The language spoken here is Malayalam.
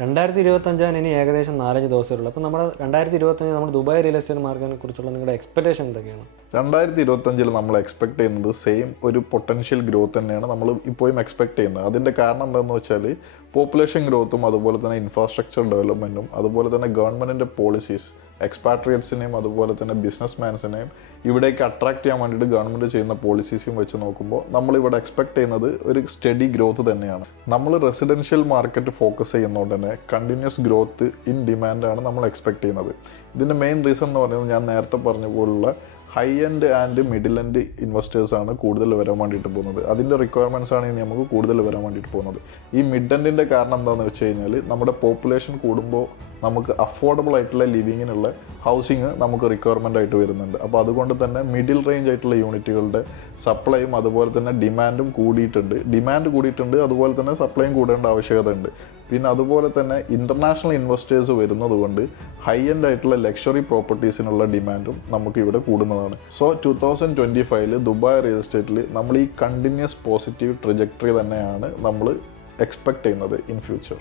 2025 ഇനി ഏകദേശം 4-5 ദിവസമുള്ളൂ. അപ്പോൾ നമ്മുടെ 2025 നമ്മുടെ ദുബായ് റിയൽ എസ്റ്റേറ്റ് മാർക്കറ്റിനെ കുറിച്ചുള്ള നിങ്ങളുടെ എക്സ്പെക്ടേഷൻ എന്തൊക്കെയാണ്? 2025 നമ്മൾ എക്സ്പെക്ട് ചെയ്യുന്നത് സെയിം ഒരു പൊട്ടൻഷ്യൽ ഗ്രോത്ത് തന്നെയാണ് നമ്മൾ ഇപ്പോഴും എക്സ്പെക്ട് ചെയ്യുന്നത്. അതിൻ്റെ കാരണം എന്താണെന്ന് വെച്ചാൽ പോപ്പുലേഷൻ ഗ്രോത്തും അതുപോലെ തന്നെ ഇൻഫ്രാസ്ട്രക്ചർ ഡെവലപ്മെൻറ്റും അതുപോലെ തന്നെ ഗവൺമെൻറ്റിൻ്റെ പോളിസീസ് എക്സ്പാട്രിയേറ്റ്സിനെയും അതുപോലെ തന്നെ ബിസിനസ് മാൻസിനെയും ഇവിടേക്ക് അട്രാക്ട് ചെയ്യാൻ വേണ്ടിയിട്ട് ഗവൺമെൻറ് ചെയ്യുന്ന പോളിസീസും വെച്ച് നോക്കുമ്പോൾ നമ്മളിവിടെ എക്സ്പെക്ട് ചെയ്യുന്നത് ഒരു സ്റ്റഡി ഗ്രോത്ത് തന്നെയാണ്. നമ്മൾ റെസിഡൻഷ്യൽ മാർക്കറ്റ് ഫോക്കസ് ചെയ്യുന്നതുകൊണ്ട് തന്നെ കണ്ടിന്യൂസ് ഗ്രോത്ത് ഇൻ ഡിമാൻഡാണ് നമ്മൾ എക്സ്പെക്ട് ചെയ്യുന്നത്. ഇതിൻ്റെ മെയിൻ റീസൺ എന്ന് പറയുന്നത് ഞാൻ നേരത്തെ പറഞ്ഞ പോലുള്ള high end and middle end ഇൻവെസ്റ്റേഴ്സാണ് കൂടുതൽ വരാൻ വേണ്ടിയിട്ട് പോകുന്നത്. അതിൻ്റെ റിക്വയർമെൻറ്റ്സ് ആണ് ഇനി നമുക്ക് കൂടുതൽ വരാൻ വേണ്ടിയിട്ട് പോകുന്നത്. ഈ മിഡ് എൻഡിൻ്റെ കാരണം എന്താണെന്ന് വെച്ച് കഴിഞ്ഞാൽ നമ്മുടെ പോപ്പുലേഷൻ കൂടുമ്പോൾ നമുക്ക് അഫോർഡബിൾ ആയിട്ടുള്ള ലിവിങ്ങിനുള്ള ഹൗസിങ് നമുക്ക് റിക്വയർമെൻ്റ് ആയിട്ട് വരുന്നുണ്ട്. അപ്പോൾ അതുകൊണ്ട് തന്നെ മിഡിൽ റേഞ്ച് ആയിട്ടുള്ള യൂണിറ്റുകളുടെ സപ്ലൈയും അതുപോലെ തന്നെ ഡിമാൻഡും കൂടിയിട്ടുണ്ട്. അതുപോലെ തന്നെ സപ്ലൈയും കൂടേണ്ട ആവശ്യകത ഉണ്ട്. പിന്നെ അതുപോലെ തന്നെ ഇൻ്റർനാഷണൽ ഇൻവെസ്റ്റേഴ്സ് വരുന്നത് കൊണ്ട് ഹൈ എൻഡ് ആയിട്ടുള്ള ലക്ഷറി പ്രോപ്പർട്ടീസിനുള്ള ഡിമാൻഡും നമുക്ക് ഇവിടെ കൂടുന്നതാണ്. സോ 2025 ദുബായ് റിയൽ എസ്റ്റേറ്റിൽ നമ്മൾ ഈ കണ്ടിന്യൂസ് പോസിറ്റീവ് ട്രജക്ടറി തന്നെയാണ് നമ്മൾ എക്സ്പെക്ട് ചെയ്യുന്നത് ഇൻ ഫ്യൂച്ചർ.